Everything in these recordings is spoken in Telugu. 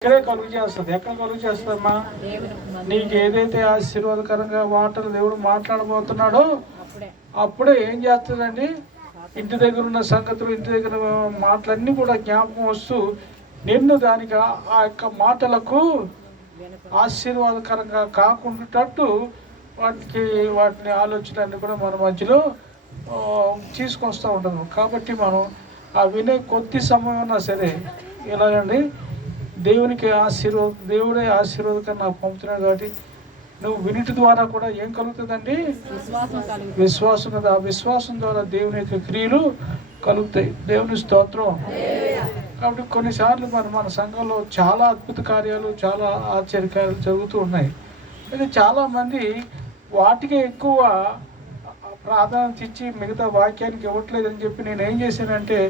ఇక్కడే కలుగు చేస్తుంది. ఎక్కడ కలుగు చేస్తుందమ్మా? నీకు ఏదైతే ఆశీర్వాదకరంగా మాటలు దేవుడు మాట్లాడబోతున్నాడో అప్పుడే ఏం చేస్తుందండి, ఇంటి దగ్గర ఉన్న సంగతులు, ఇంటి దగ్గర మాటలన్నీ కూడా జ్ఞాపకం వస్తూ నిన్ను దానికి ఆ యొక్క మాటలకు ఆశీర్వాదకరంగా కాకుండాటట్టు వాటిని ఆలోచనలన్నీ కూడా మన మధ్యలో తీసుకొస్తూ ఉంటాము. కాబట్టి మనం ఆ వినే కొద్ది సమయం ఉన్నా సరే ఇలాగండి, దేవుడే ఆశీర్వాదకరం నాకు పంపుతున్నాడు కాబట్టి నువ్వు వినిటి ద్వారా కూడా ఏం కలుగుతుందండి? విశ్వాసం కదా. ఆ విశ్వాసం ద్వారా దేవుని యొక్క క్రియలు కలుగుతాయి. దేవుని స్తోత్రం. కాబట్టి కొన్నిసార్లు మన సంఘంలో చాలా అద్భుత కార్యాలు, చాలా ఆశ్చర్యకార్యాలు జరుగుతూ ఉన్నాయి. అయితే చాలామంది వాటికే ఎక్కువ ప్రాధాన్యత ఇచ్చి మిగతా వాక్యానికి ఇవ్వట్లేదని చెప్పి నేను ఏం చేశానంటే,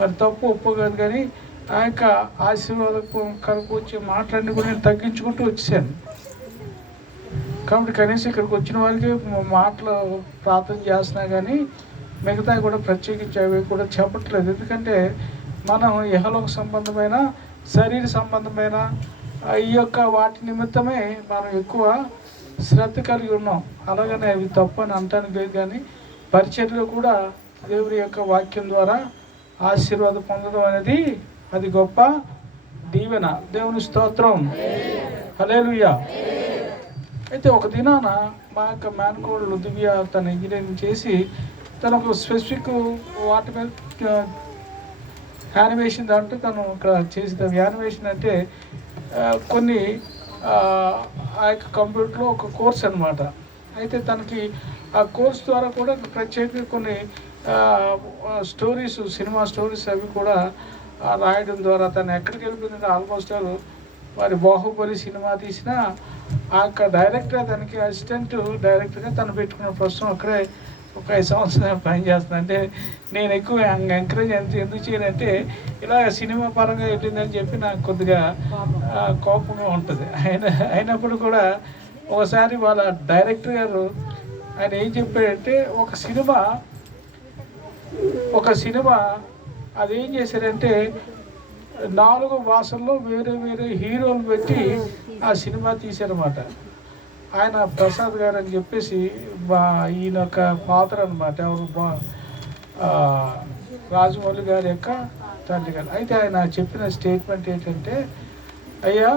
మరి తప్పు ఒప్పుకోదు కానీ ఆ యొక్క ఆశీర్వాదం కలుపు వచ్చే మాటలన్నీ కూడా నేను తగ్గించుకుంటూ వచ్చాను. కాబట్టి కనీసం ఇక్కడికి వచ్చిన వారికి మాటలు ప్రార్థన చేస్తున్నా కానీ మిగతా కూడా ప్రత్యేకించి అవి కూడా చెప్పట్లేదు. ఎందుకంటే మనం ఇహలోక సంబంధమైన, శరీర సంబంధమైన ఈ యొక్క వాటి నిమిత్తమే మనం ఎక్కువ శ్రద్ధ కలిగి ఉన్నాం. అలాగనే అవి తప్పు అని అంటానికి లేదు, కానీ పరిచర్యలో కూడా దేవుని యొక్క వాక్యం ద్వారా ఆశీర్వాదం పొందడం అనేది అది గొప్ప దీవెన. దేవుని స్తోత్రం. హల్లెలూయా. అయితే ఒక దినాన మా యొక్క మేనకోడలు దివ్య తన ఇంజనీరింగ్ చేసి తను ఒక స్పెసిఫిక్ వాటి మీద యానిమేషన్ దాంట్లో తను ఇక్కడ చేసిన యానిమేషన్ అంటే కొన్ని ఆ యొక్క కంప్యూటర్లో ఒక కోర్స్ అనమాట. అయితే తనకి ఆ కోర్స్ ద్వారా కూడా ప్రత్యేకంగా కొన్ని స్టోరీస్, సినిమా స్టోరీస్ అవి కూడా రాయడం ద్వారా తను ఎక్కడికి వెళ్ళిపోయిందంటే ఆల్మోస్ట్ మరి బాహుబలి సినిమా తీసిన ఆ యొక్క డైరెక్టర్, తనకి అసిస్టెంట్ డైరెక్టర్గా తను పెట్టుకున్న ప్రస్తుతం అక్కడే ఒక 5 సంవత్సరాలు పని చేస్తున్నాను. అంటే నేను ఎక్కువ ఎంకరేజ్ ఎందుకు చేయాలంటే ఇలా సినిమా పరంగా వెళ్ళిందని చెప్పి నాకు కొద్దిగా కోపంగా ఉంటుంది. అయినప్పుడు కూడా ఒకసారి వాళ్ళ డైరెక్టర్ గారు ఆయన ఏం చెప్పాడంటే, ఒక సినిమా అది ఏం చేశారంటే 4 భాషల్లో వేరే వేరే హీరోలు పెట్టి ఆ సినిమా తీశారన్నమాట. ఆయన ప్రసాద్ గారు అని చెప్పేసి ఈయన యొక్క ఫాదర్ అనమాట, ఎవరు రాజమౌళి గారి యొక్క తండ్రి గారు. అయితే ఆయన చెప్పిన స్టేట్మెంట్ ఏంటంటే, అయ్యా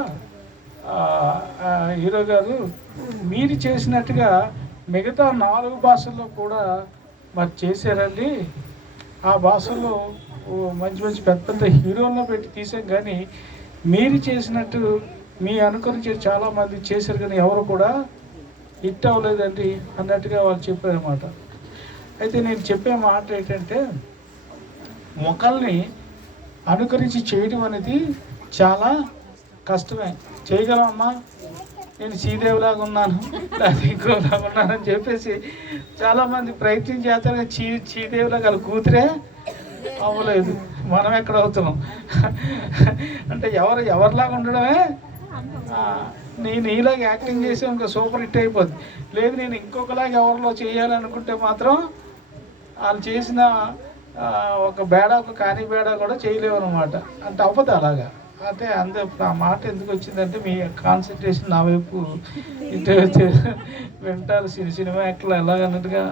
హీరో గారు, మీరు చేసినట్టుగా మిగతా 4 భాషల్లో కూడా మరి చేశారండి. ఆ భాషల్లో మంచి మంచి పెద్ద పెద్ద హీరోలను పెట్టి తీసాం, కానీ మీరు చేసినట్టు మీ అనుకరించి చాలామంది చేశారు కానీ ఎవరు కూడా హిట్ అవ్వలేదండి అన్నట్టుగా వాళ్ళు చెప్పారన్నమాట. అయితే నేను చెప్పే మాట ఏంటంటే, మొక్కల్ని అనుకరించి చేయడం అనేది చాలా కష్టమే. చేయగలమమ్మా, నేను శ్రీదేవిలాగా ఉన్నాను, అది ఇంకోలాగా ఉన్నానని చెప్పేసి చాలామంది ప్రయత్నం చేస్తారు కానీ శ్రీదేవిలాగా వాళ్ళ కూతురే అవ్వలేదు. మనం ఎక్కడ అవుతున్నాం అంటే ఎవరిలాగా ఉండడమే. నేను ఇలాగ యాక్టింగ్ చేసి ఇంకా సూపర్ హిట్ అయిపోద్ది. లేదు నేను ఇంకొకలాగా ఎవరిలో చేయాలనుకుంటే మాత్రం వాళ్ళు చేసిన ఒక కాని బేడా కూడా చేయలేవు అనమాట. అంటే అవ్వదు అలాగా. అంటే ఆ మాట ఎందుకు వచ్చిందంటే, మీ కాన్సన్ట్రేషన్ నా వైపు ఇటు వింటారు సినిమా యాక్టర్లు ఎలాగన్నట్టుగా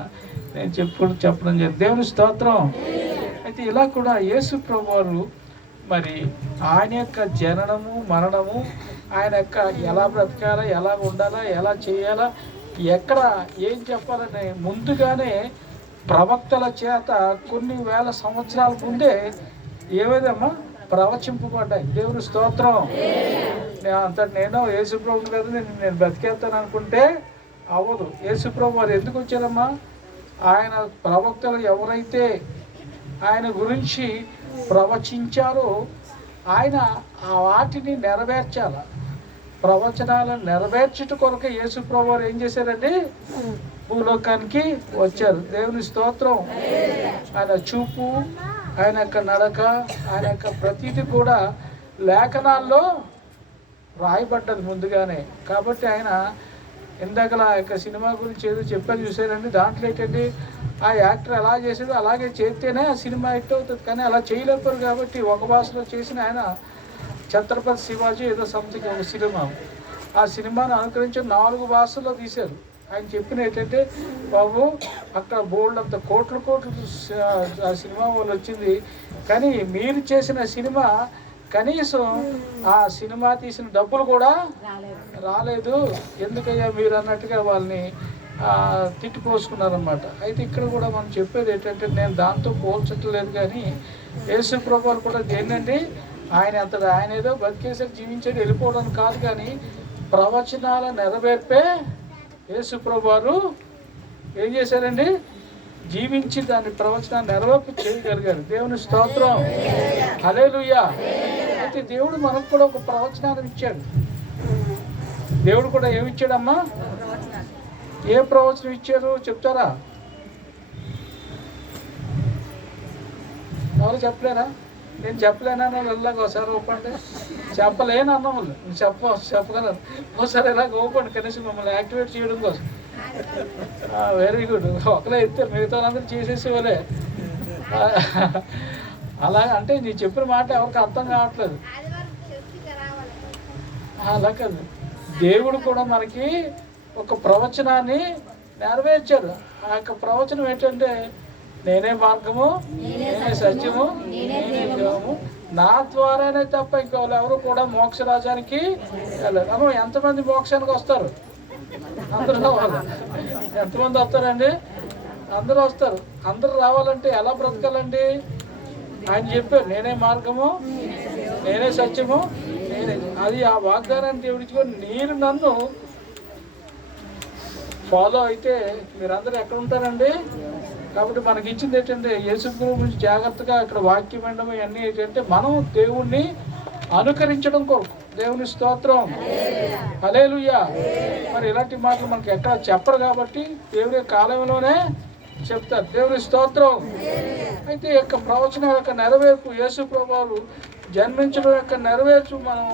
నేను చెప్పడం జరిగింది. దేవుని స్తోత్రం. అయితే ఇలా కూడా యేసు ప్రభువారు మరి ఆయన యొక్క జననము, మరణము, ఆయన యొక్క ఎలా బ్రతకాలా, ఎలా ఉండాలా, ఎలా చేయాలా, ఎక్కడ ఏం చెప్పాలని ముందుగానే ప్రవక్తల చేత కొన్ని వేల సంవత్సరాల ముందే ఏవేదమ్మా ప్రవచింపబడ్డాయి. దేవుని స్తోత్రం. నేను యేసుప్రభు కదా నేను బ్రతికేస్తాను అనుకుంటే అవ్వదు. యేసుప్రభు వారు ఎందుకు వచ్చారమ్మా? ఆయన ప్రవక్తలు ఎవరైతే ఆయన గురించి ప్రవచించారో ఆయన ఆ వాటిని నెరవేర్చాల. ప్రవచనాలను నెరవేర్చుట కొరకు యేసుప్రభు వారు ఏం చేశారండి? భూలోకానికి వచ్చారు. దేవుని స్తోత్రం. ఆయన చూపు, ఆయన యొక్క నడక, ఆయన యొక్క ప్రతీది కూడా లేఖనాల్లో రాయబడ్డది ముందుగానే. కాబట్టి ఆయన ఇందాకలా ఆ యొక్క సినిమా గురించి ఏదో చెప్పని చూసారండి. దాంట్లో ఏంటండి, ఆ యాక్టర్ ఎలా చేసాడో అలాగే చేస్తేనే ఆ సినిమా హిట్ అవుతుంది. కానీ అలా చేయలేకపోరు కాబట్టి ఒక భాషలో చేసిన ఆయన ఛత్రపతి శివాజీ ఏదో సంథింగ్ ఒక సినిమా. ఆ సినిమాను అనుకరించి 4 భాషల్లో తీశారు. ఆయన చెప్పిన ఏంటంటే, బాబు అక్కడ బోల్డ్ అంత కోట్లు ఆ సినిమా వాళ్ళు వచ్చింది, కానీ మీరు చేసిన సినిమా కనీసం ఆ సినిమా తీసిన డబ్బులు కూడా రాలేదు, ఎందుకయ్యా మీరు అన్నట్టుగా వాళ్ళని తిట్టిపోసుకున్నారనమాట. అయితే ఇక్కడ కూడా మనం చెప్పేది ఏంటంటే, నేను దాంతో పోల్చట్లేదు, కానీ యేసు ప్రభువు కూడా ఏంటంటే ఆయన ఏదో బతికేసరికి జీవించేది వెళ్ళిపోవడం కాదు, కానీ ప్రవచనాల నెరవేర్పే యేసు ప్రభువు ఏం చేశారండి, జీవించి దాని ప్రవచనాన్ని నెరవేర్పు చేయగలిగారు. దేవుని స్తోత్రం, హల్లెలూయా. అయితే దేవుడు మనకు కూడా ఒక ప్రవచనాన్ని ఇచ్చాడు. దేవుడు కూడా ఏమి ఇచ్చాడమ్మా? ఏ ప్రవచనం ఇచ్చారు చెప్తారా? ఎవరు చెప్పలేరా? నేను చెప్పలేనన్నా ఇలాగ ఒకసారి ఒప్పండి. చెప్పలేను అన్న వాళ్ళు చెప్పగలరు ఒకసారి ఇలాగ ఓపండి, కనీసం మిమ్మల్ని యాక్టివేట్ చేయడం కోసం. Very good. ఒకలే ఇస్తారు, మిగతా వాళ్ళందరూ చేసేసేవాళ్ళే. అలా అంటే నీ చెప్పిన మాట ఎవరికి అర్థం కావట్లేదు. అలా కాదు, దేవుడు కూడా మనకి ఒక ప్రవచనాన్ని నెరవేర్చారు. ఆ యొక్క ప్రవచనం ఏంటంటే, నేనే మార్గము, నేనే సత్యము, నేనే జీవము, నా ద్వారానే తప్ప ఇంకోళ్ళు ఎవరు కూడా మోక్షరాజానికి వెళ్ళరు. ఎంతమంది మోక్షానికి వస్తారు? అందరూ రావాలి. ఎంతమంది వస్తారండి? అందరూ వస్తారు. అందరూ రావాలంటే ఎలా బ్రతకాలండి? ఆయన చెప్పారు, నేనే మార్గము, నేనే సత్యము, నేనే. అది ఆ వాగ్దానాన్ని దేవుడికి మీరు నన్ను ఫాలో అయితే మీరందరూ ఎక్కడ ఉంటారండి? కాబట్టి మనకి ఇచ్చింది ఏంటంటే, యేసు గురించి జాగ్రత్తగా ఇక్కడ వాక్యం వినడం ఇవన్నీ ఏంటంటే, మనం దేవుణ్ణి అనుకరించడం కొరకు. దేవుని స్తోత్రం, హల్లెలూయా. మరి ఇలాంటి మాటలు మనకి ఎక్కడ చెప్పరు కాబట్టి దేవుని కాలంలోనే చెప్తారు. దేవుని స్తోత్రం. అయితే ఈ యొక్క ప్రవచనం యొక్క నెరవేర్పు, యేసు ప్రభువు జన్మించడం యొక్క నెరవేర్పు మనం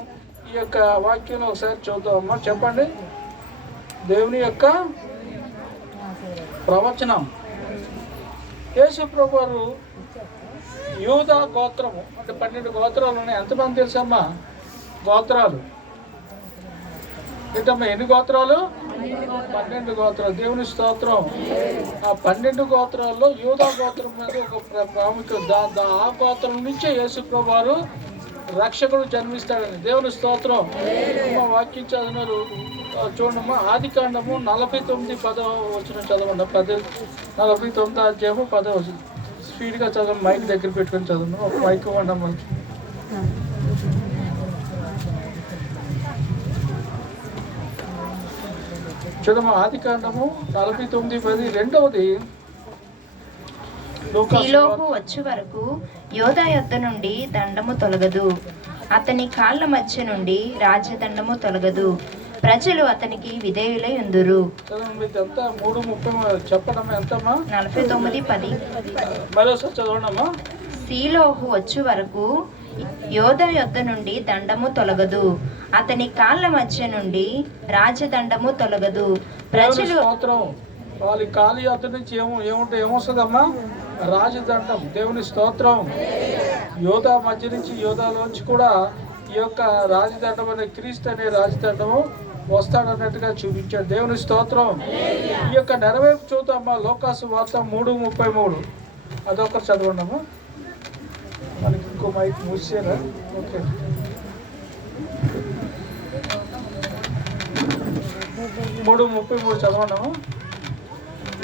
ఈ యొక్క వాక్యంలో ఒకసారి చూద్దామమ్మా. చెప్పండి. దేవుని యొక్క ప్రవచనం. యేసు ప్రభువు యూదా గోత్రము అంటే 12 గోత్రాలు ఉన్నాయి. ఎంతమంది తెలుసమ్మా గోత్రాలు? ఏంటమ్మా ఎన్ని గోత్రాలు? 12 గోత్రాలు. దేవుని స్తోత్రం. ఆ 12 గోత్రాల్లో యూదా గోత్రం మీద ఒక ప్రాముఖ్యత. ఆ గోత్రం నుంచే యేసు ప్రభువు రక్షకుడు జన్మిస్తాడని. దేవుని స్తోత్రం. అమ్మ వాక్యం చదివినారు చూడమ్మా. ఆదికాండము 49:10 చదవండి. 49 అధ్యాయము 10 స్పీడ్గా చదవండి. మైక్ దగ్గర పెట్టుకొని చదవండి. ఒక మైక్ ఇవ్వండి అమ్మ. చూడమ్మా, ఆదికాండము 49:10. రెండవది, సీలోహు వచ్చు వరకు యోధా యొద్ద నుండి దండము తొలగదు, అతని కాళ్ళ మధ్య నుండి రాజదండము తొలగదు, ప్రజలు అతనికి విధేయులై ఉందురు. 49:10. సీలోహు వచ్చు వరకు యోధా యొద్ద నుండి దండము తొలగదు, అతని కాళ్ళ మధ్య నుండి రాజదండము తొలగదు, ప్రజలు వాళ్ళ కాలి యొద్ద నుంచి ఏమొస్తుందమ్మా? రాజదండం. దేవుని స్తోత్రం. యోధా మధ్య నుంచి, యోధాలోంచి కూడా ఈ యొక్క రాజదండం అనే క్రీస్తు అనే రాజదండము వస్తాడన్నట్టుగా చూపించాడు. దేవుని స్తోత్రం. ఈ యొక్క నెరవేర్పు చూద్దామా. లోకాసు వార్త 3:33. అదొకరు చదవండి అమ్మా. మనకి ఇంకో మైక్ మూసారా? ఓకే. 3:33 చదవండి అమ్మా.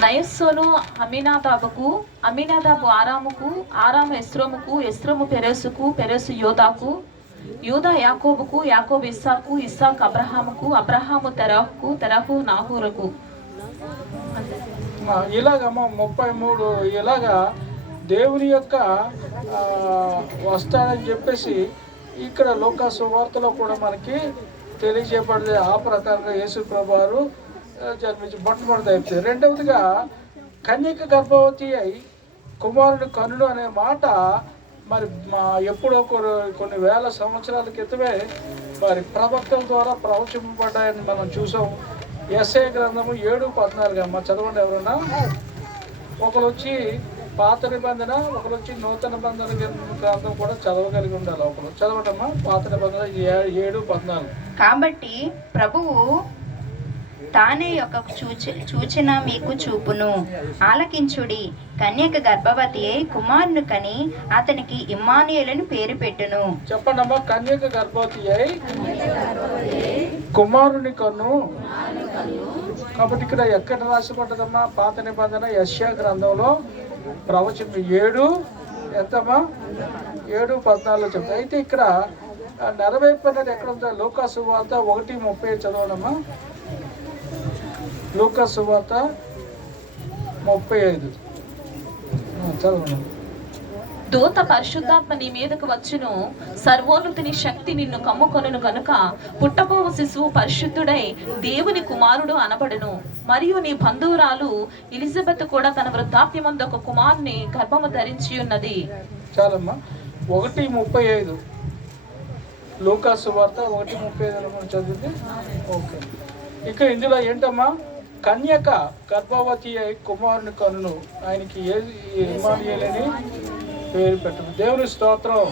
నయస్సోను అమీనాదాబుకు, అమీనాదాబు ఆరాముకు, ఆరాము ఎస్రోముకు, ఎస్రోము పెరెసుకు, పెరెసు యోధాకు, యూదా యాకోబుకు, యాకోబు ఇస్సాకు, ఇస్సాకు అబ్రహాముకు, అబ్రహాము తెరహుకు, తెరహు నాహూరుకు. ఇలాగమ్మా 33 ఇలాగా దేవుని యొక్క వస్తాడని చెప్పేసి ఇక్కడ లోకాసు వార్తలో కూడా మనకి తెలియజేయబడింది. ఆ ప్రకారంగా యేసు ప్రభువారు జన్మించి మొట్టమొదటి అయిపోయింది. రెండవదిగా కన్యక గర్భవతి అయి కుమారుడు కనుడు అనే మాట మరి ఎప్పుడో కొన్ని వేల సంవత్సరాల క్రితమే మరి ప్రవక్తల ద్వారా ప్రవచింపబడ్డాయని మనం చూసాం. యెషయా గ్రంథము 7:14. అమ్మ చదవండి ఎవరన్నా. ఒకరు వచ్చి పాత నిబంధన, ఒకరు వచ్చి నూతన నిబంధన గ్రంథం కూడా చదవగలిగి ఉండాలి. ఒకరు చదవటమ్మా పాత నిబంధన 7:14. కాబట్టి ప్రభువు తానే యొక్క సూచన మీకు చూపును. ఆలకించుడి, కన్యక గర్భవతి అయి కుమారుని కని అతనికి ఇమ్మానుయేలును పేరు పెట్టును. చెప్పండమ్మా, కన్యక గర్భవతి అయి కుమారుని కను. కాబట్టి ఇక్కడ ఎక్కడ రాసిపడ్డదమ్మా? పాత నిబంధన యెషయా గ్రంథంలో ప్రవచనం 7:14 చెప్తాయి. అయితే ఇక్కడ నెరవేర్పనేది ఎక్కడ ఉందో? లూకా సువార్త 1:30 చదవడమ్మా. లూకా సువార్త 35 చదవడం. దూత పరిశుద్ధాత్మ నీ మీదకు వచ్చును, సర్వోన్నతుని శక్తి నిన్ను కమ్ముకొనును కనుక పుట్టబోవు శిశువు పరిశుద్ధుడై దేవుని కుమారుడు అనబడును. మరియు నీ బంధువురాలు ఎలిజబెత్ కూడా తన వృద్ధాప్యమందు ఒక కుమారుని గర్భము ధరించి ఉన్నది. చాలమ్మా. 1:35 లూకా సువార్త 1:35 చదివింది. ఓకే. ఇక ఇందులో ఏంటమ్మా? కన్యక గర్భవతి అయి కుమారుని కనును, ఆయనకి ఇమ్మానుయేలని పేరు పెట్టదు. దేవుని స్తోత్రం.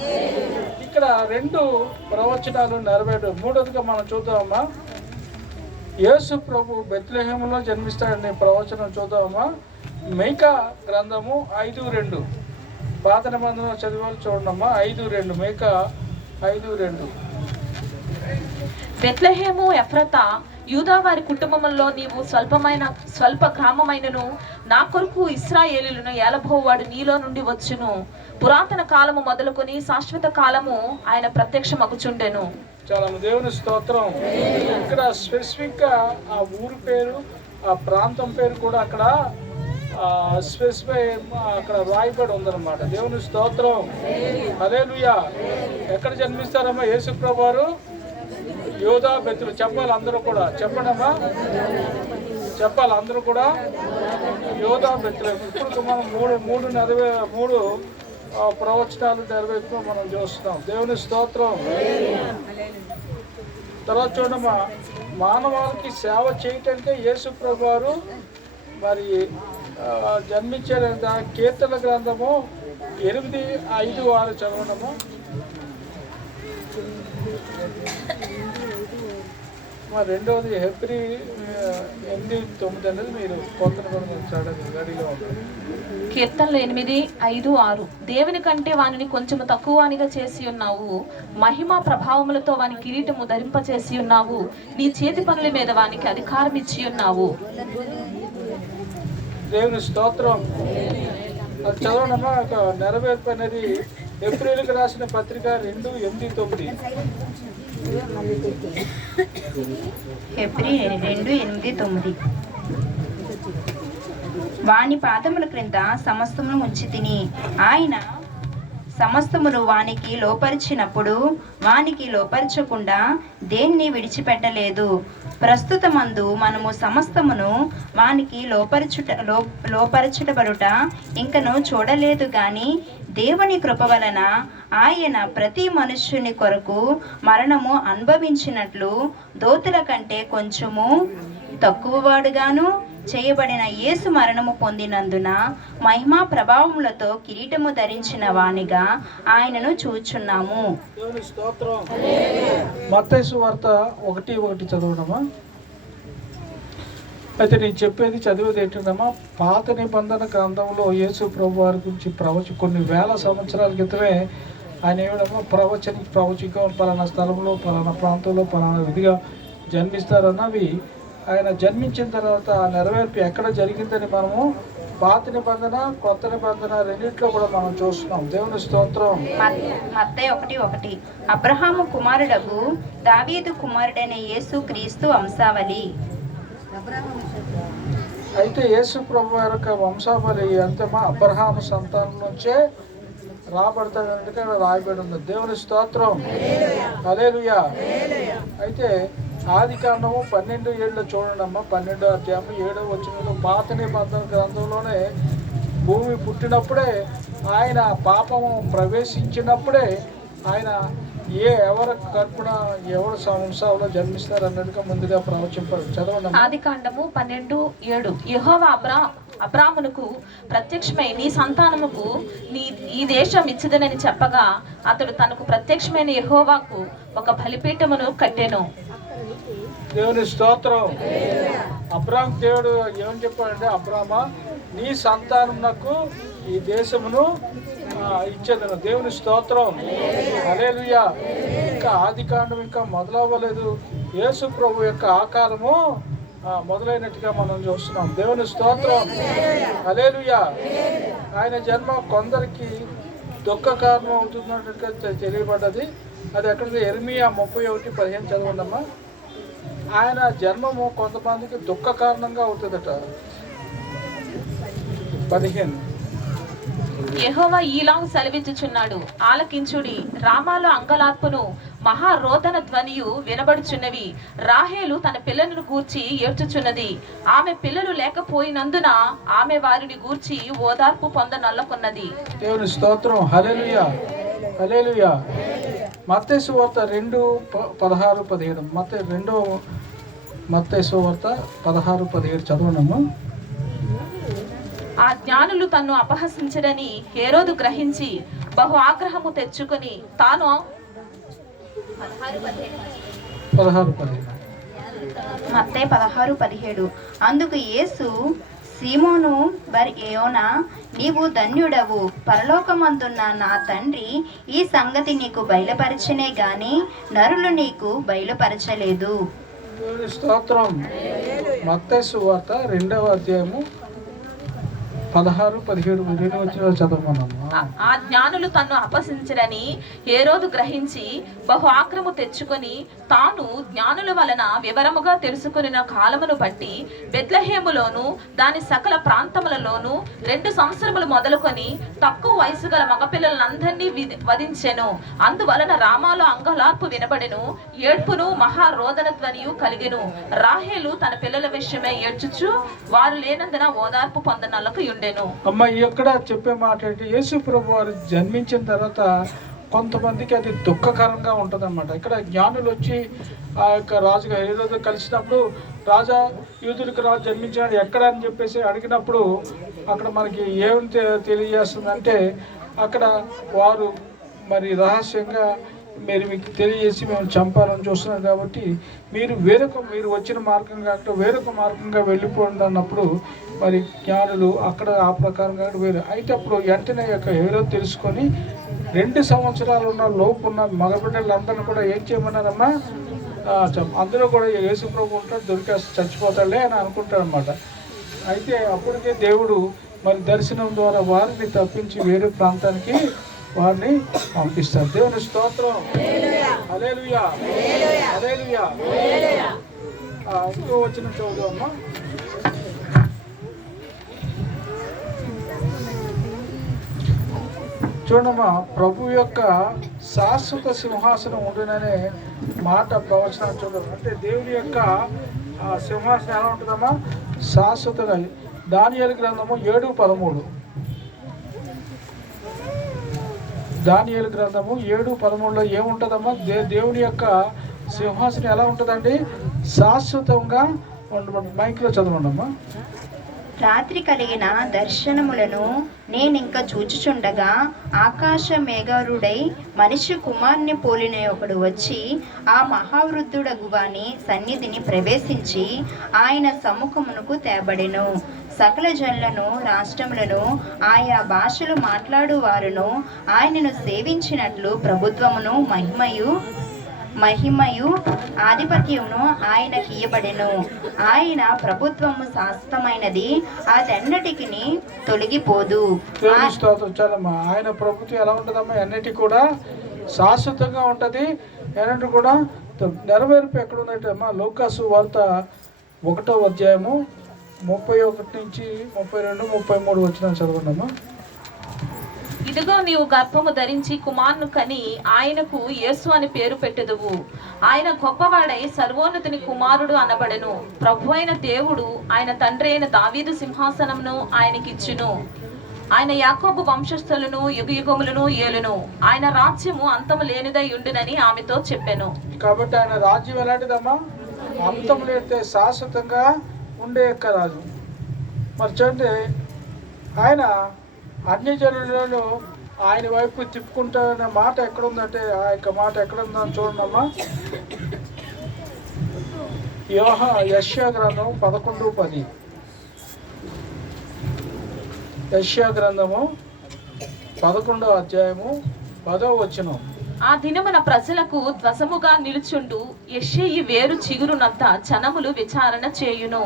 ఇక్కడ 2 ప్రవచనాలు నెరవేరు. మూడోదిగా మనం చూద్దామమ్మా, యేసు ప్రభు బెత్లెహేములో జన్మిస్తాడనే ప్రవచనం చూద్దామమ్మా. మీకా గ్రంథము 5:2. పాత నిబంధన చదివాలి చూడమ్మా. 5:2 మీకా 5:2. బెత్లెహేము ఎఫ్రతా, యూదా వారి కుటుంబములో నీవు స్వల్ప గ్రామమైనను నా కొరకు ఇశ్రాయేలులను ఏలబోవాడు నీలో నుండి వచ్చును. పురాతన కాలము మొదలుకొని శాశ్వత కాలము ఆయన ప్రత్యక్షమగుచుండెను. చాలా దేవుని స్తోత్రం. ఇక్కడ స్పెసిఫిక్ గా ఆ ఊరి పేరు, ఆ ప్రాంతం పేరు కూడా అక్కడ స్పెసిఫై అక్కడ రాయబడి ఉందన్నమాట. దేవుని స్తోత్రం. హల్లెలూయా. ఎక్కడ జన్మిస్తారమ్మా యేసు ప్రభువారు? యూదా బెత్లెహేము. చెప్పాలి అందరూ కూడా, చెప్పండమ్మా, చెప్పాలి అందరూ కూడా. యూదా బెత్లెహేము. ఇప్పుడు మనం మూడు ప్రవచనాలు నెరవేర్పు మనం చూస్తున్నాం. దేవుని స్తోత్రం. తర్వాత చూడమ్మా, మానవాళికి సేవ చేయటానికే యేసు ప్రభువారు మరి జన్మించారు. కీర్తన గ్రంథము 8:5-6 చదవడము. రెండవది హెబ్రీ 8:9 అనేది మీరు కొత్త గడిలో ఉంటుంది. కీర్తనలు 8:5-6. దేవుని కంటే వానిని కొంచెము తక్కువ వానిగా చేసి ఉన్నావు, మహిమ ప్రభావములతో వాని కిరీటము ధరింపచేసి ఉన్నావు, నీ చేతి పనుల మీద వానికి అధికారం ఇచ్చి ఉన్నావు. దేవుని స్తోత్రం. అది చదవడమ్మా. ఒక నెరవేర్పు అనేది ఏప్రిల్కి రాసిన పత్రిక 2:8-9. హెబ్రీ 2:8-9. వాని పాదముల క్రింద సమస్తమును ఉంచి తిని, ఆయన సమస్తమును వానికి లోపరిచినప్పుడు వానికి లోపరచకుండా దేన్ని విడిచిపెట్టలేదు. ప్రస్తుతమందు మనము సమస్తమును వానికి లోపరచుటబడుట ఇంకను చూడలేదు గాని దేవుని కృప వలన ఆయన ప్రతి మనుష్యుని కొరకు మరణము అనుభవించినట్లు దోతుల కంటే కొంచెము తక్కువవాడుగాను చేయబడిన యేసు మరణము పొందినందున మహిమా ప్రభావములతో కిరీటము ధరించిన వానిగా ఆయనను చూచున్నాము. మత్తయి సువార్త 1:1 చదవడమా. అయితే నేను చెప్పేది చదివేది ఏంటంటమ్మా, పాత నిబంధన గ్రంథంలో యేసు ప్రభు వారి గురించి కొన్ని వేల సంవత్సరాల క్రితమే ఆయన ఏమిడమ్మా ప్రవచిక పలానా స్థలంలో పలానా ప్రాంతంలో పలానా విధిగా జన్మిస్తారన్నవి ఆయన జన్మించిన తర్వాత ఆ నెరవేర్పు ఎక్కడ జరిగిందని మనము పాత నిబంధన కొత్త నిబంధన రెండింటిలో కూడా మనం చూస్తున్నాం. దేవుని స్తోత్రం. మత్తయి 1:1. అబ్రహాము కుమారుడగు దావీదు కుమారుడైన యేసు క్రీస్తు వంశావళి. అయితే యేసు ప్రభు యొక్క వంశావళి అంతమా అబ్రహాము సంతానం నుంచే రాబడతాడంటే రాయబడి ఉంది. దేవుని స్తోత్రం. హల్లెలూయా. అయితే ఆదికాండము 12:7 చూడండమ్మా. 12వ అధ్యాయం 7వ వచనంలో పాత నిబంధన గ్రంథంలోనే భూమి పుట్టినప్పుడే ఆయన పాపము ప్రవేశించినప్పుడే ఆయన ఎవరి కల్పన ఎవరు వంశావలో జన్మిస్తారు అన్నట్టుగా ముందుగా ప్రవచింపారు. చదవండి. ఆదికాండము 12:7. యెహోవా అబ్రామునకు ప్రత్యక్షమై నీ సంతానముకు ఈ దేశం ఇచ్చిదనని చెప్పగా అతడు తనకు ప్రత్యక్షమైన యెహోవాకు ఒక బలిపీఠమును కట్టెను. దేవుని స్తోత్రం. అబ్రాం దేవుడు ఏమని చెప్పాడంటే, అబ్రామా నీ సంతానమునకు ఈ దేశమును ఇచ్చేదను. దేవుని స్తోత్రం. హల్లెలూయా. ఇంకా ఆదికాండం ఇంకా మొదలవ్వలేదు, యేసు ప్రభు యొక్క ఆకారము మొదలైనట్టుగా మనం చూస్తున్నాం. దేవుని స్తోత్రం. హల్లెలూయా. ఆయన జన్మ కొందరికి దుఃఖ కారణం అవుతున్నట్టుగా తెలియబడ్డది. అది ఎక్కడ? యెర్మీయా 31:15 చదవండమ్మా. ఆయన జన్మము కొంతమందికి దుఃఖ కారణంగా అవుతుందట. 15. యెహోవా ఈలాగు సెలవిచ్చుచున్నాడు, ఆలకించుడి, రామాలో అంగలార్పును మహారోదన ధ్వనియు వినబడుచున్నవి. రాహేలు తన పిల్లలను గూర్చి ఏడ్చుచున్నది. ఆమె పిల్లలు లేకపోయినందున ఆమె వారిని గూర్చి ఓదార్పు పొందనొల్లకున్నది. దేవుని స్తోత్రం. హల్లెలూయా. హల్లెలూయా. మత్తయి సువార్త 2:16-17. మత్తయి సువార్త 16:17 చదవనమ్మా. ఆ జ్ఞానులు తన్ను అపహసించడని హేరోదు గ్రహించి బహు ఆగ్రహము తెచ్చుకొని తాను 16:17. మత్తయి 16:17. అందుకు యేసు, సీమోను బర్-యోనా, నీవు ధన్యుడవు, పరలోకమందున్న నా తండ్రి ఈ సంగతి నీకు బయలుపరచనే గాని నరులు నీకు బయలుపరచలేదు. దేవుని స్తోత్రం. మత్తయి సువార్త 2:16-17 చదవమన్నాము. ఆ జ్ఞానులు తన్ను అపహసించడని హేరోదు గ్రహించి బహు ఆగ్రహము తెచ్చుకొని తాను జ్ఞానుల వలన వివరముగా తెలుసుకున్న కాలమును బట్టి బెత్లెహేములోను దాని సకల ప్రాంతములలోను 2 సంవత్సరములు మొదలుకొని తక్కువ వయసు గల మగపిల్లలందరినీ వధించెను. అందువలన రామాలో అంగలార్పు వినబడెను, ఏడ్పును మహారోదన ధ్వనియు కలిగెను. రాహేలు తన పిల్లల విషయమై ఏడ్చుచు వారు లేనందున ఓదార్పు పొందనలకు ఉండెను. అమ్మ ఎక్కడ చెప్పే మాట ఏంటి? యేసు ప్రభు వారు జన్మించిన తర్వాత కొంతమందికి అది దుఃఖకరంగా ఉంటుంది అన్నమాట. ఇక్కడ జ్ఞానులు వచ్చి ఆ యొక్క రాజుగా హేరోదు కలిసినప్పుడు, రాజా యూదులకు రాజు జన్మించాడు ఎక్కడ అని చెప్పేసి అడిగినప్పుడు అక్కడ మనకి ఏమి తెలియజేస్తుందంటే, అక్కడ వారు మరి రహస్యంగా మీకు తెలియజేసి మేము చంపాలని చూస్తున్నాం కాబట్టి మీరు వచ్చిన మార్గం కాకుండా వేరొక మార్గంగా వెళ్ళిపోండి అన్నప్పుడు మరి జ్ఞానులు అక్కడ ఆ ప్రకారంగా వేరు అయితే అప్పుడు వెంటనే యొక్క హేరోదు తెలుసుకొని 2 సంవత్సరాలు ఉన్న లోపు ఉన్న మగబిడ్డలందరినీ కూడా ఏం చేయమన్నారమ్మా? అందరూ కూడా యేసు ప్రభు ఉంటాడు, దొరికేసి చచ్చిపోతాడులే అని అనుకుంటాడు అన్నమాట. అయితే అప్పటికే దేవుడు మరి దర్శనం ద్వారా వారిని తప్పించి వేరే ప్రాంతానికి వారిని పంపిస్తారు. దేవుని స్తోత్రం. హల్లెలూయా. హల్లెలూయా. ఇంకో వచ్చిన చదువుదామా. చూడమ్మా, ప్రభు యొక్క శాశ్వత సింహాసనం ఉండుననే మాట ప్రవచనం చూడడం అంటే దేవుని యొక్క సింహాసనం ఎలా ఉంటుందమ్మా? శాశ్వతంగా. దానియేలు గ్రంథము 7:13. దానియేలు గ్రంథము 7:13లో ఏముంటుందమ్మా? దేవుని యొక్క సింహాసనం ఎలా ఉంటుందండి? శాశ్వతంగా ఉండబడి. మైక్లో చదవండమ్మా. రాత్రి కలిగిన దర్శనములను నేనింక చూచుచుండగా ఆకాశ మేఘారుడై మనిషి కుమారుని పోలిన ఒకడు వచ్చి ఆ మహావృద్ధుడగు వాని సన్నిధిని ప్రవేశించి ఆయన సముఖమునకు తేబడెను. సకల జనులను, రాష్ట్రములను, ఆయా భాషలు మాట్లాడు వారును ఆయనను సేవించినట్లు ప్రభుత్వమును మహిమయు ఆధిపత్యమును ఆయనకి ఇయ్యబడెను. ఆయన ప్రభుత్వము శాశ్వతమైనది, అదెన్నటికి తొలగిపోదు. ఆయన ప్రభుత్వం ఎలా ఉంటుందమ్మా? అన్నిటి కూడా శాశ్వతంగా ఉంటుంది. అన్నిటి కూడా నెరవేర్పు ఎక్కడ ఉన్నట్టమ్మా? లూకాసు వార్త 1వ అధ్యాయము 31 నుంచి 32, 33 వచ్చిన చదవండమ్మా. ఇదిగో నీవు గర్భము ధరించి కుమారుని కని ఆయనకు యేసు అని పేరు పెట్టుదువు. ఆయన గొప్పవాడై సర్వోన్నతుని కుమారుడు అనబడెను. ప్రభు అయిన దేవుడు ఆయన తండ్రి అయిన దావీదు సింహాసనమును ఆయనకిచ్చును. ఆయన యాకోబు వంశస్థులను యుగయుగములను ఏలును. ఆయన రాజ్యము అంతము లేనిదై ఉండునని ఆమెతో చెప్పెను. కాబట్టి ఆయన రాజ్యం ఎలాంటిదమ్మా? అంతం లేతే శాశ్వతంగా ఉండే యొక్క రాజు. మరి చూడండి, ఆయన అన్యజనులను ఆయన వైపు తిప్పుకుంటారనే మాట ఎక్కడుందంటే, ఆ యొక్క మాట ఎక్కడుందని చూడండమ్మా. యెషయా గ్రంథం 11:10. యెషయా గ్రంథము 11వ అధ్యాయము 10వ వచనం. ఆ దినమున ప్రజలకు ధ్వసముగా నిలుచుండు యెషయి వేరు చిగురునంత జనములు విచారణ చేయును.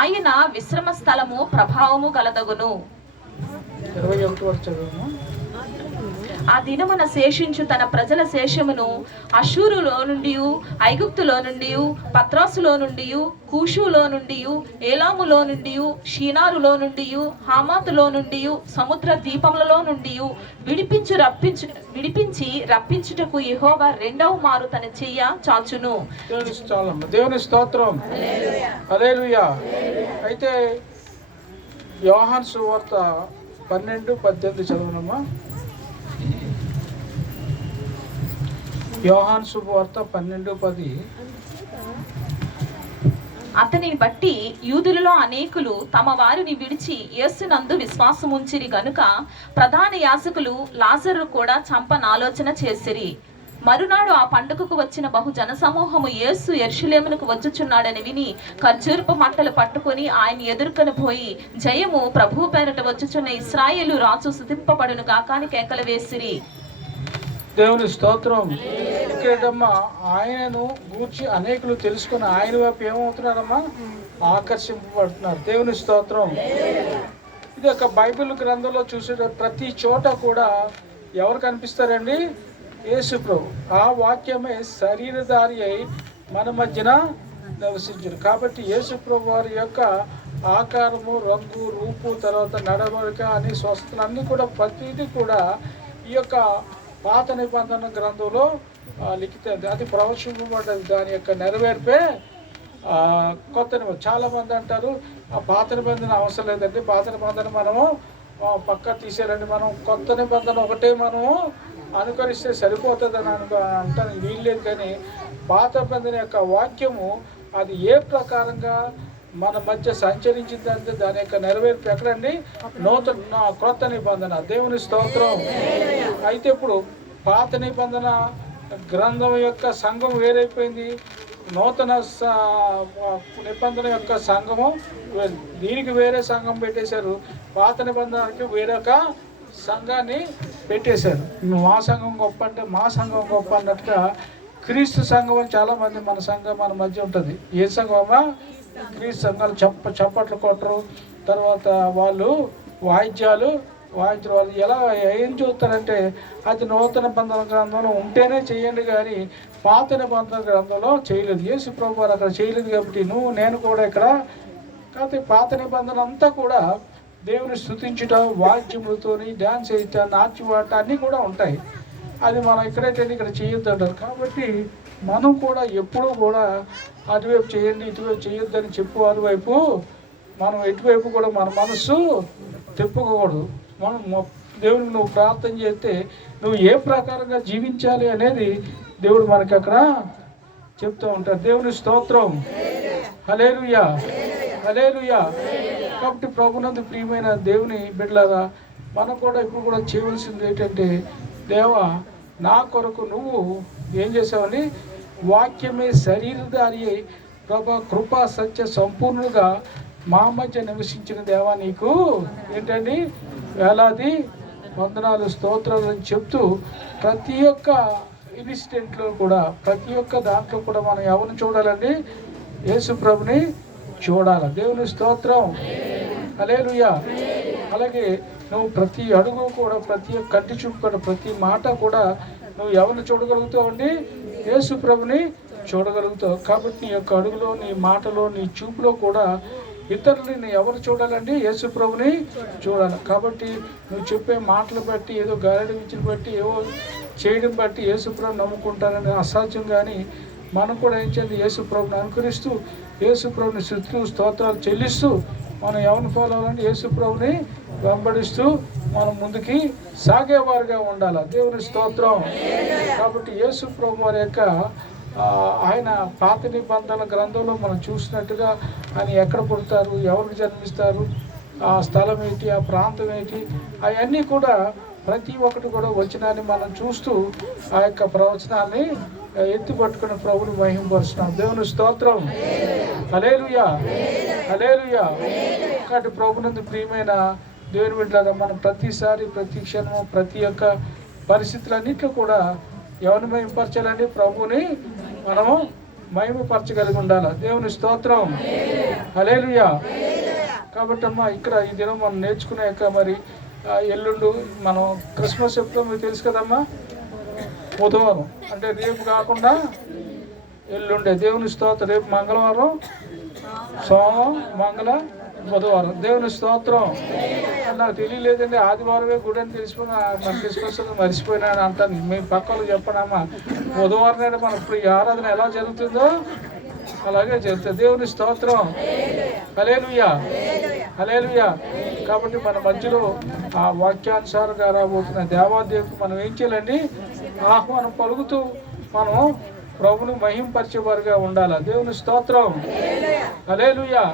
ఆయన విశ్రమ స్థలము ప్రభావము గలదగును. 21 వరకు చదువును. ఆ దినమున శేషించు తన ప్రజల శేషమును అషూరులో నుండి, ఐగుప్తులో నుండి, పత్రాసులో నుండి, కూషులో నుండి, ఏలాములో నుండి, షీనారులో నుండి, హామాతులో నుండి, సముద్ర ద్వీపములలో నుండి విడిపించి రప్పించుటకు యెహోవా రెండవ మారు తన చెయ్య చాచును. దేవుని స్తోత్రం. హల్లెలూయా. అయితే యోహాను సువార్త 12:18 చదవనమ్మా. యోహాను సువార్త 12:10. అతనిని బట్టి యూదులలో అనేకులు తమ వారిని విడిచి యేసునందు విశ్వాసముంచిరి గనుక ప్రధాన యాజకులు లాజరు కూడా చంపనాలోచన చేసిరి. మరునాడు ఆ పండుగకు వచ్చిన బహుజన సమూహము యేసు యెరూషలేమునకు వచ్చుచున్నాడని విని ఖర్జూరపు మంటలు పట్టుకొని ఆయన ఎదుర్కొని పోయి, జయము ప్రభువు పేరట వచ్చుచున్న ఇశ్రాయేలు రాజు స్తుతింపబడును గాక అని కేకలు వేసిరి. దేవుని స్తోత్రం. ఇక్కడమ్మా ఆయనను గూర్చి అనేకులు తెలుసుకుని ఆయన వైపు ఏమవుతున్నారమ్మా? ఆకర్షింపబడుతున్నారు. దేవుని స్తోత్రం. ఇది ఒక బైబిల్ గ్రంథంలో చూసే ప్రతి చోట కూడా ఎవరు కనిపిస్తారండి? యేసు ప్రభు. ఆ వాక్యమే శరీరధారి అయి మన మధ్యన నివసించారు. కాబట్టి యేసు ప్రభు వారి యొక్క ఆకారము, రంగు, రూపు, తర్వాత నడవడిక అని స్వస్థలు అన్నీ కూడా ప్రతిదీ కూడా ఈ యొక్క పాత నిబంధన గ్రంథంలో లిఖితది. అది ప్రవచింపబడ్డది. దాని యొక్క నెరవేర్పే కొత్త నిబంధన. చాలామంది అంటారు ఆ పాత నిబంధన అవసరం లేదండి, పాత నిబంధన మనము పక్క తీసేయాలండి, మనం కొత్త నిబంధన ఒకటే మనము అనుకరిస్తే సరిపోతుందని అంటాను. వీల్లేదు. కానీ పాత నిబంధన యొక్క వాక్యము అది ఏ ప్రకారంగా మన మధ్య సంచరించిందంటే దాని యొక్క నెరవేర్పు ఎక్కడండి? క్రొత్త నిబంధన. దేవుని స్తోత్రం. అయితే ఇప్పుడు పాత నిబంధన గ్రంథం యొక్క సంఘం వేరైపోయింది, నూతన నిబంధన యొక్క సంఘము దీనికి వేరే సంఘం పెట్టేశారు, పాత నిబంధనకి వేరొక సంఘాన్ని పెట్టేశారు. మా సంఘం గొప్ప అంటే మా సంఘం గొప్ప అన్నట్టుగా క్రీస్తు సంఘం అని చాలామంది మన సంఘం మన మధ్య ఉంటుంది. ఏ సంఘమా? క్రీస్తు సంఘాలు. చప్పట్లు కొట్టరు, తర్వాత వాళ్ళు వాయిద్యాలు వాళ్ళు ఎలా ఏం చూస్తారంటే అది నూతన నిబంధన గ్రంథంలో ఉంటేనే చేయండి, కానీ పాత నిబంధన గ్రంథంలో చేయలేదు. యేసు ప్రభు వారు అక్కడ చేయలేదు. కాబట్టి నేను కూడా ఇక్కడ కాకపోతే పాత నిబంధన అంతా కూడా దేవుని స్తుతించడం, వాద్యములతోని డ్యాన్స్ వేయటం, నాట్యవాట అన్నీ కూడా ఉంటాయి. అది మనం ఇక్కడైతే ఇక్కడ చేయొద్దు అంటారు. కాబట్టి మనం కూడా ఎప్పుడూ కూడా అటువైపు చేయండి ఇటువైపు చేయొద్దని చెప్పువారి వైపు మనం ఎటువైపు కూడా మన మనస్సు తిప్పుకోకూడదు. మనం దేవుడికి నువ్వు ప్రార్థన చేస్తే నువ్వు ఏ ప్రకారంగా జీవించాలి అనేది దేవుడు మనకి అక్కడ చెప్తూ ఉంటాడు. దేవుని స్తోత్రం. హల్లెలూయా, హల్లెలూయా. కాబట్టి ప్రభునందు ప్రియమైన దేవుని బిడ్డలారా, మనం కూడా ఇప్పుడు కూడా చేయవలసింది ఏంటంటే, దేవా నా కొరకు నువ్వు ఏం చేసావని వాక్యమే శరీరధారి అయి ప్రభా కృపా సత్య సంపూర్ణంగా మా మధ్య నివసించిన దేవా నీకు ఏంటండి వేలాది వందనాలు స్తోత్రాలు అని చెప్తూ ప్రతి ఒక్క ఇన్సిడెంట్లో కూడా ప్రతి ఒక్క దాంట్లో కూడా మనం ఎవరిని చూడాలండి? యేసు ప్రభుని చూడాలి. దేవుని స్తోత్రం. హల్లెలూయా. అలాగే నువ్వు ప్రతి అడుగు కూడా ప్రతి కంటి చూపు కూడా ప్రతి మాట కూడా నువ్వు ఎవరిని చూడగలుగుతావు అండి? యేసు ప్రభుని చూడగలుగుతావు. కాబట్టి నీ యొక్క అడుగులో, నీ మాటలో, నీ చూపులో కూడా ఇతరులని ఎవరు చూడాలండి? యేసు ప్రభుని చూడాలి. కాబట్టి నువ్వు చెప్పే మాటలు బట్టి ఏదో గారెడి విచ్చిన బట్టి ఏవో చేయడం బట్టి యేసు ప్రభుని నమ్ముకుంటానని అసాధ్యం. కానీ మనం కూడా ఏం చేయాలి? యేసు ప్రభుని అనుకరిస్తూ యేసు ప్రభుని స్తుతులు స్తోత్రాలు చెల్లిస్తూ మనం ఎవరిని ఫాలో అవ్వాలంటే యేసు ప్రభుని వెంబడిస్తూ మనం ముందుకి సాగేవారుగా ఉండాలి. దేవుని స్తోత్రం. కాబట్టి యేసు ప్రభు వారి యొక్క ఆయన పాత నిబంధనల గ్రంథంలో మనం చూసినట్టుగా ఆయన ఎక్కడ పుడతారు, ఎవరికి జన్మిస్తారు, ఆ స్థలం ఏంటి, ఆ ప్రాంతం ఏంటి, అవన్నీ కూడా ప్రతి ఒక్కటి కూడా వచనాన్ని మనం చూస్తూ ఆ యొక్క ప్రవచనాన్ని ఎత్తి పట్టుకుని ప్రభుని మహిమపరుస్తున్నాం. దేవుని స్తోత్రం. హల్లెలూయా, హల్లెలూయా. కాబట్టి ప్రభునందు ప్రియమైన దేవుని బిడ్డలారా, మనం ప్రతిసారి ప్రతి క్షణము ప్రతి ఒక్క పరిస్థితులన్నింటిలో కూడా ఎవరిని మహిమపరచాలండి? ప్రభుని మనము మహిమపరచగలిగి ఉండాలి. దేవుని స్తోత్రం. హల్లెలూయా. కాబట్టి అమ్మా ఇక్కడ ఈ దినం మనం నేర్చుకునే యొక్క మరి ఎల్లుండు మనం క్రిస్మస్ ఎప్పుడో మీకు తెలుసు కదమ్మా, బుధవారం అంటే రేపు కాకుండా ఎల్లుండే. దేవుని స్తోత్రం. రేపు మంగళవారం, సోమవారం, మంగళ, బుధవారం. దేవుని స్తోత్రం. నాకు తెలియలేదండి, ఆదివారమే గుడి అని తెలిసిపోయినా మన క్రిస్మస్ మర్చిపోయినాను అంటాను. మీ పక్కన చెప్పడమ్మా, బుధవారం నాడు మన ఇప్పుడు ఈ ఆరాధన ఎలా జరుగుతుందో అలాగే జరుగుతుంది. దేవుని స్తోత్రం. హల్లెలూయా, హల్లెలూయా. కాబట్టి మన మధ్యలో ఆ వాక్యానుసారంగా రాబోతున్న దేవాదేవికి మనం ఏం చేయాలండి? ఆహ్వానం పలుకుతూ మనం ప్రభుని మహింపరిచేవారుగా ఉండాలి. దేవుని స్తోత్రం. హల్లెలూయా,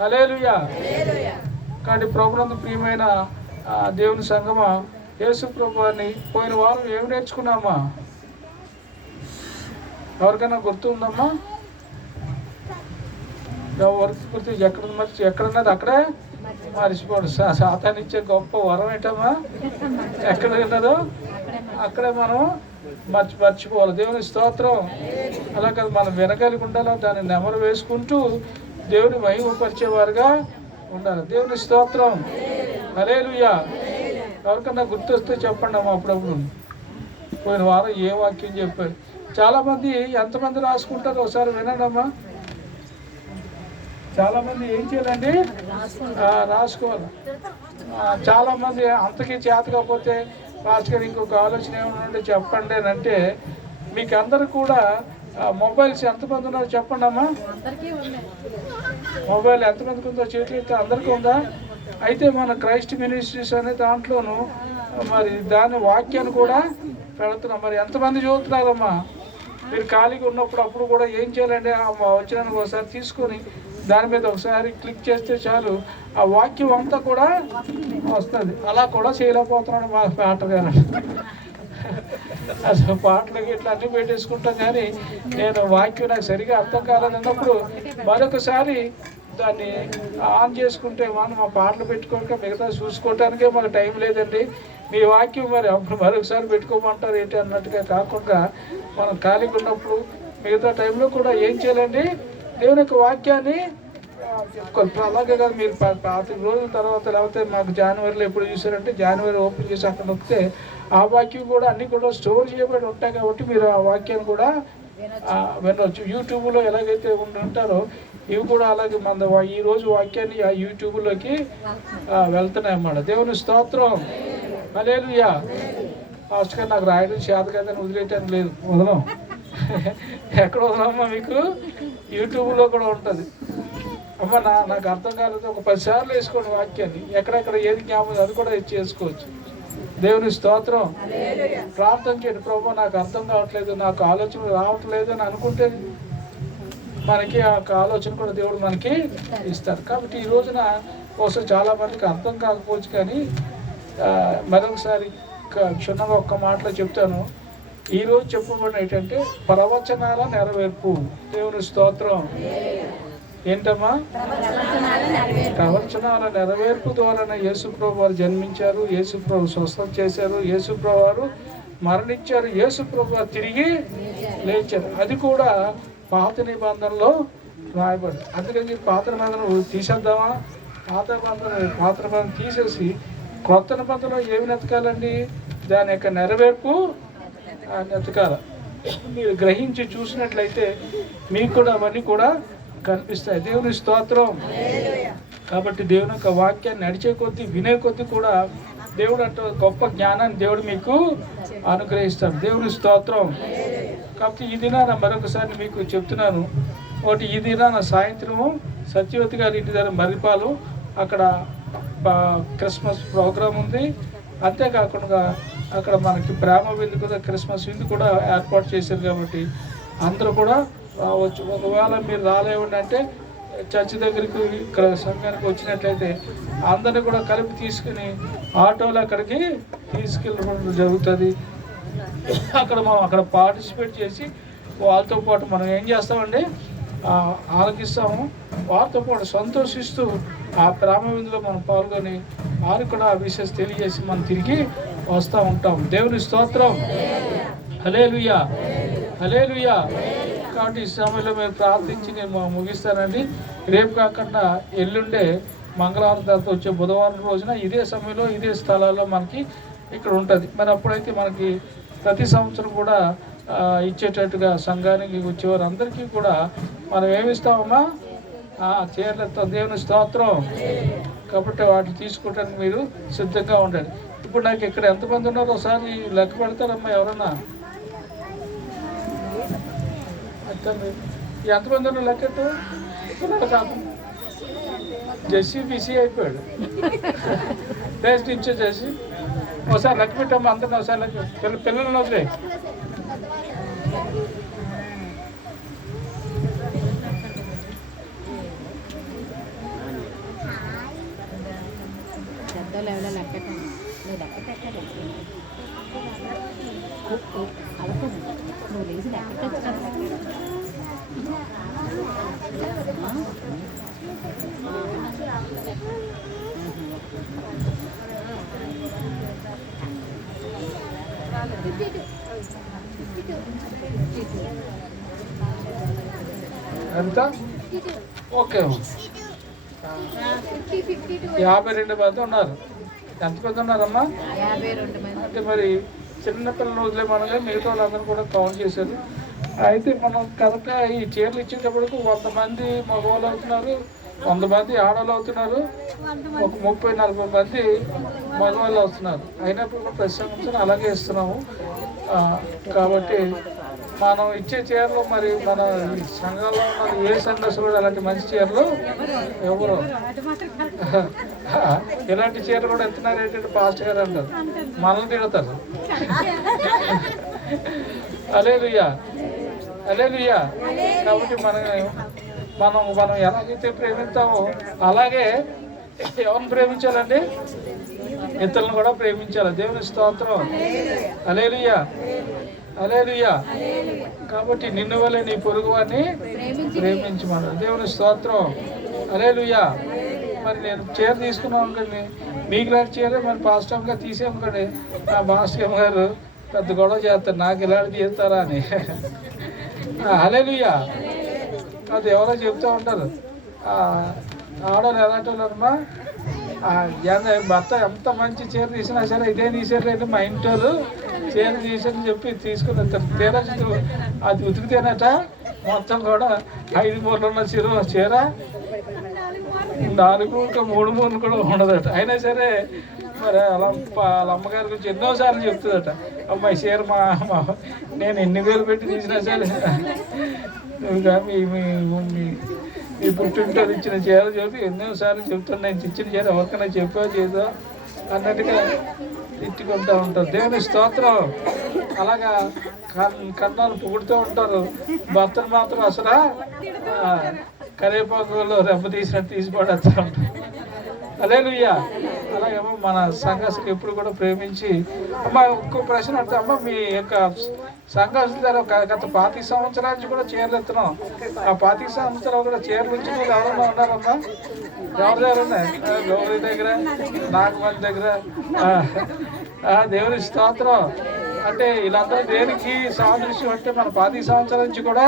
హల్లెలూయా. కాబట్టి ప్రభునందు ప్రియమైన దేవుని సంగమ, యేసు ప్రభుని పోయిన వారం ఏమి నేర్చుకున్నామా? ఎవరికైనా గుర్తుందమ్మా? ఎవరికి గుర్తు? ఎక్కడున్నది అక్కడే మర్చిపోడు. సాతానిచ్చే గొప్ప వరం ఏంటమ్మా? ఎక్కడ ఉన్నదో అక్కడే మనం మర్చిపోవాలి. దేవుని స్తోత్రం. అలా కదా మనం వినగలిగి ఉండాలి, దాన్ని నెమరు వేసుకుంటూ దేవుని మహిమపరిచేవారుగా ఉండాలి. దేవుని స్తోత్రం. హల్లెలూయా. ఎవరికన్నా గుర్తొస్తే చెప్పండి అమ్మా. అప్పుడప్పుడు పోయిన వారం ఏ వాక్యం చెప్పారు? చాలామంది ఎంతమంది రాసుకుంటారో ఒకసారి వినండి అమ్మా. చాలామంది ఏం చేయాలండి? రాసుకోవాలి. చాలామంది అంతకీ చేత కాకపోతే లాస్ట్ గారు ఇంకొక ఆలోచన ఏమన్నా చెప్పండి అని అంటే, మీకు అందరు కూడా మొబైల్స్ ఎంతమంది ఉన్నారో చెప్పండి అమ్మా. మొబైల్ ఎంతమందికి ఉందో చేతి అయితే అందరికీ ఉందా? అయితే మన క్రైస్ట్ మినిస్ట్రీస్ అనే దాంట్లోనూ మరి దాని వాక్యాన్ని కూడా పెడుతున్నాం. మరి ఎంతమంది చదువుతున్నారమ్మా? మీరు ఖాళీగా ఉన్నప్పుడు అప్పుడు కూడా ఏం చేయాలంటే ఆ వచనాన్ని ఒకసారి తీసుకొని దాని మీద ఒకసారి క్లిక్ చేస్తే చాలు, ఆ వాక్యం అంతా కూడా వస్తుంది. అలా కూడా చేయలేకపోతున్నాడు మా పాటర్ గారు. అసలు పాటలకి ఇట్లా అన్నీ పెట్టేసుకుంటాం, కానీ నేను వాక్యం నాకు సరిగా అర్థం కాలేదన్నప్పుడు మరొకసారి దాన్ని ఆన్ చేసుకుంటే మనం మా పాటలు పెట్టుకోక మిగతా చూసుకోవటానికే మాకు టైం లేదండి. మీ వాక్యం మరి అప్పుడు మరొకసారి పెట్టుకోమంటారు ఏంటి అన్నట్టుగా కాకుండా మనం ఖాళీగా ఉన్నప్పుడు మిగతా టైంలో కూడా ఏం చేయాలండి? దేవుని యొక్క వాక్యాన్ని చెప్పుకోవాలి. అలాగే కాదు, మీరు 5 రోజుల తర్వాత లేకపోతే మాకు జనవరిలో ఎప్పుడు చూసారంటే జనవరి ఓపెన్ చేసి అక్కడ వస్తే ఆ వాక్యం కూడా అన్నీ కూడా స్టోర్ చేయబడి ఉంటాయి. కాబట్టి మీరు ఆ వాక్యాన్ని కూడా వినవచ్చు. యూట్యూబ్లో ఎలాగైతే ఉంటారో ఇవి కూడా అలాగే మన ఈరోజు వాక్యాన్ని ఆ యూట్యూబ్లోకి వెళ్తున్నాయి అన్నమాట. దేవుని స్తోత్రం. హల్లెలూయా. ఫాస్ట్ గా నాకు రాయడం చేత కదని వదిలేయటానికి లేదు, వదలం. ఎక్కడ వదలమ్మా? మీకు యూట్యూబ్లో కూడా ఉంటుంది అమ్మ. నాకు అర్థం కాలేదు, ఒక 10 సార్లు వేసుకోండి వాక్యాన్ని, ఎక్కడెక్కడ ఏది జ్ఞాపకం అది కూడా చేసుకోవచ్చు. దేవుని స్తోత్రం. ప్రార్థన చేయండి, ప్రభు నాకు అర్థం కావట్లేదు, నాకు ఆలోచన రావట్లేదు అని అనుకుంటే మనకి ఆ ఆలోచన కూడా దేవుడు మనకి ఇస్తారు. కాబట్టి ఈ రోజున కోసం చాలా మందికి అర్థం కాకపోవచ్చు, కానీ మరొకసారి క్షుణ్ణంగా ఒక్క మాటలో చెప్తాను. ఈరోజు చెప్పబడిన ఏంటంటే ప్రవచనాల నెరవేర్పు. దేవుని స్తోత్రం. ఏంటమ్మా? ప్రవచనాల నెరవేర్పు ద్వారానే యేసుప్రభు వారు జన్మించారు, యేసుప్రభు స్వస్థత చేశారు, యేసుప్రభు వారు మరణించారు, యేసుప్రభు వారు తిరిగి లేచారు. అది కూడా పాత నిబంధనలో రాయబడి. అందుకని పాత నిబంధనలు తీసేద్దామా? పాత నిబంధన తీసేసి కొత్త నిబంధనలో ఏమి నెతకాలండి? దాని యొక్క నెరవేర్పు నెతకాల. మీరు గ్రహించి చూసినట్లయితే మీకు కూడా అవన్నీ కూడా కనిపిస్తాయి. దేవుని స్తోత్రం. కాబట్టి దేవుని యొక్క వాక్యాన్ని నడిచే కొద్దీ వినే కొద్దీ కూడా దేవుడు అంటే గొప్ప జ్ఞానాన్ని దేవుడు మీకు అనుగ్రహిస్తాడు. దేవుని స్తోత్రం. కాబట్టి ఈ దినాన మరొకసారి మీకు చెప్తున్నాను, ఒకటి ఈ దినాన సాయంత్రము సత్యవతి గారి ఇంటి దగ్గర మర్రిపాలు అక్కడ క్రిస్మస్ ప్రోగ్రాం ఉంది. అంతేకాకుండా అక్కడ మనకి ప్రేమ విందు కూడా క్రిస్మస్ విందు కూడా ఏర్పాటు చేశారు కాబట్టి అందరూ కూడా రావచ్చు. ఒకవేళ మీరు రాలేవండి అంటే చర్చి దగ్గరికి ఇక్కడ సంఘానికి వచ్చినట్లయితే అందరినీ కూడా కలిపి తీసుకుని ఆటోలో అక్కడికి తీసుకెళ్ళడం జరుగుతుంది. అక్కడ పార్టిసిపేట్ చేసి వాళ్ళతో పాటు మనం ఏం చేస్తామండి, ఆలకిస్తాము. వారితో పాటు సంతోషిస్తూ ఆ ప్రేమ విందులో మనం పాల్గొని వారికి కూడా ఆ విషయం తెలియజేసి మనం తిరిగి వస్తూ ఉంటాం. దేవుని స్తోత్రం. హల్లెలూయా, హల్లెలూయా. కాబట్టి ఈ సమయంలో మేము ప్రార్థించి నేను ముగిస్తానండి. రేపు కాకుండా ఎల్లుండే మంగళవారం తర్వాత వచ్చే బుధవారం రోజున ఇదే సమయంలో ఇదే స్థలాల్లో మనకి ఇక్కడ ఉంటుంది. మరి అప్పుడైతే మనకి ప్రతి సంవత్సరం కూడా ఇచ్చేటట్టుగా సంఘానికి వచ్చేవారు అందరికీ కూడా మనం ఏమిస్తామమ్మా, చీరలతో దేవుని స్తోత్రం. కాబట్టి వాటిని తీసుకోవడానికి మీరు సిద్ధంగా ఉండండి. ఇప్పుడు నాకు ఇక్కడ ఎంతమంది ఉన్నారో ఒకసారి లెక్క పెడతారమ్మా ఎవరన్నా? ఎంతమంది ఉన్నారు లెక్కట్టు? కాదు, జెస్సీ బిసీ అయిపోయాడు. టేస్ట్ ఇచ్చే చేసి ఒకసారి లెక్క పెట్టమ్మా అందరిని. ఒకసారి లెక్క పిల్లలను వదిలే. ఎంత? ఓకే, 52 మంది ఉన్నారు. ఎంతమంది ఉన్నారమ్మా? 52 మంది. అంటే మరి చిన్నపిల్లల వదిలేమనగా మిగతా వాళ్ళందరూ కూడా కౌంట్ చేశారు. అయితే మనం కనుక ఈ చీరలు ఇచ్చేటప్పటికి 100 మంది మగవాళ్ళు అవుతున్నారు, 100 మంది ఆడవాళ్ళు అవుతున్నారు, ఒక 30-40 మంది మగవాళ్ళు వస్తున్నారు. అయినప్పుడు కూడా ప్రతి సంవత్సరం అలాగే ఇస్తున్నాము. కాబట్టి మనం ఇచ్చే చీరలు మరి మన సంఘంలో ఉన్న ఏ సంఘర్షణ కూడా అలాంటి మంచి చీరలు ఎవరు ఇలాంటి చీరలు కూడా ఎత్తున్నారు ఏంటంటే పాస్ట్ గారు అంటారు, మనల్ని తిడతారు. హల్లెలూయా, హల్లెలూయా. కాబట్టి మనం ఎలాగైతే ప్రేమిస్తామో అలాగే ఎవరిని ప్రేమించాలండి? ఇతరులను కూడా ప్రేమించాలి. దేవుని స్తోత్రం. హల్లెలూయా, హల్లెలూయా. కాబట్టి నిన్ను వల్లే నీ పొరుగు వారిని ప్రేమించమన్నారు. దేవుని స్తోత్రం. హల్లెలూయా. మరి నేను చీర తీసుకున్నాను అనుకోండి, మీకు లాంటి చీర మరి పాస్టర్గా తీసేమనుకోండి, నా భాస్కర్ గారు పెద్ద గొడవ చేస్తారు, నాకు ఇలాంటి చేస్తారా అని. హల్లెలూయా. అది ఎవరో చెప్తూ ఉంటారు, ఆడవాళ్ళు ఎలాంటి వాళ్ళమ్మా, భర్త ఎంత మంచి చీర తీసినా సరే ఇదే తీసేట్లేదు మా ఇంటి వాళ్ళు చీర తీసని చెప్పి తీసుకుని వెళ్తారు. తీరా అది ఉతికితేనట మొత్తం కూడా 5 మూరలు ఉన్న చీర 4 ఇంకా 3 మూరలు కూడా ఉండదట. అయినా సరే మరి వాళ్ళ అమ్మగారి గురించి ఎన్నోసార్లు చెప్తుందట, అమ్మాయి చీర నేను ఎన్ని వేలు పెట్టి తీసినా సరే మీ పుట్టింటో ఇచ్చిన చీర చెప్పి ఎన్నోసార్లు చెప్తాను, నేను ఇచ్చిన చీర ఎవరికైనా చెప్పా చేదో అన్నట్టుగా తిట్టుకుంటూ ఉంటారు. దేవుని స్తోత్రం. అలాగా కన్నాలు పొగుడుతూ ఉంటారు, భర్తను మాత్రం అసలు కరివేపాకులో రెబ్బ తీసినట్టు తీసి పడేస్తూ ఉంటారు. హల్లెలూయా. అలాగేమో మన సంఘాసులు ఎప్పుడు కూడా ప్రేమించి. అమ్మ ఇంకో ప్రశ్న అడుగుతా, అమ్మ మీ యొక్క సంఘాసుల ద్వారా గత 25 సంవత్సరాల నుంచి కూడా చీరలు ఎత్తున్నాం. ఆ 25 సంవత్సరాలు కూడా చీరలు నుంచి మీరు ఎవరన్నా ఉన్నారమ్మా? ఎవరి దగ్గర ఉన్నాయి? గౌరీ దగ్గర, నాగమంది దగ్గర. దేవుని స్తోత్రం. అంటే వీళ్ళందరూ దేనికి సాదృశ్యం అంటే మన 25 సంవత్సరాల నుంచి కూడా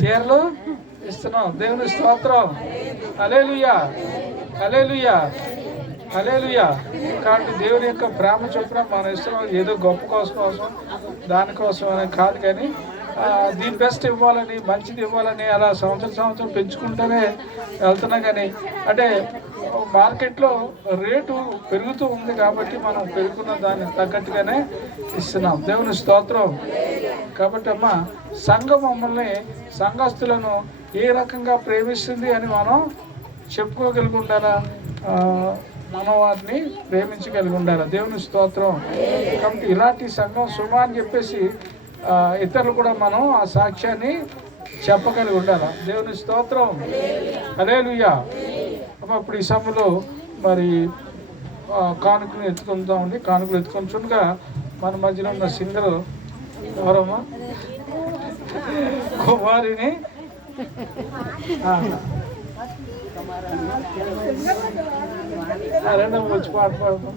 చీరలు ఇస్తున్నాం. దేవుని స్తోత్రం. హల్లెలూయా, హల్లెలూయా, హల్లెలూయా. కాబట్టి దేవుని యొక్క ప్రేమ చొప్పున మనం ఇస్తున్నాం. ఏదో గొప్ప కోసం దానికోసం అని కాదు, కానీ దీని బెస్ట్ ఇవ్వాలని, మంచిది ఇవ్వాలని అలా సంవత్సరం పెంచుకుంటూనే వెళ్తున్నాం. కానీ అంటే మార్కెట్లో రేటు పెరుగుతూ ఉంది కాబట్టి మనం పెరుగుతున్న దానికి తగ్గట్టుగానే ఇస్తున్నాం. దేవుని స్తోత్రం. కాబట్టి అమ్మ సంఘం మమ్మల్ని సంఘస్థులను ఏ రకంగా ప్రేమిస్తుంది అని మనం చెప్పుకోగలిగి ఉండాలా, మనం వారిని ప్రేమించగలిగి ఉండాలి. దేవుని స్తోత్రం. కాబట్టి ఇలాంటి సంఘం సుమ అని చెప్పేసి ఇతరులు కూడా మనం ఆ సాక్ష్యాన్ని చెప్పగలిగి ఉండాలి. దేవుని స్తోత్రం. హల్లెలూయా. అప్పుడు ఈ సమయంలో మరి కానుకలు ఎత్తుకుంటామండి. కానుకలు ఎత్తుకుంటుండగా మన మధ్యలో ఉన్న సింగర్ ఎవరమ్మా, కుమారిని రెండవ వచ్చి పాట పాడతాం.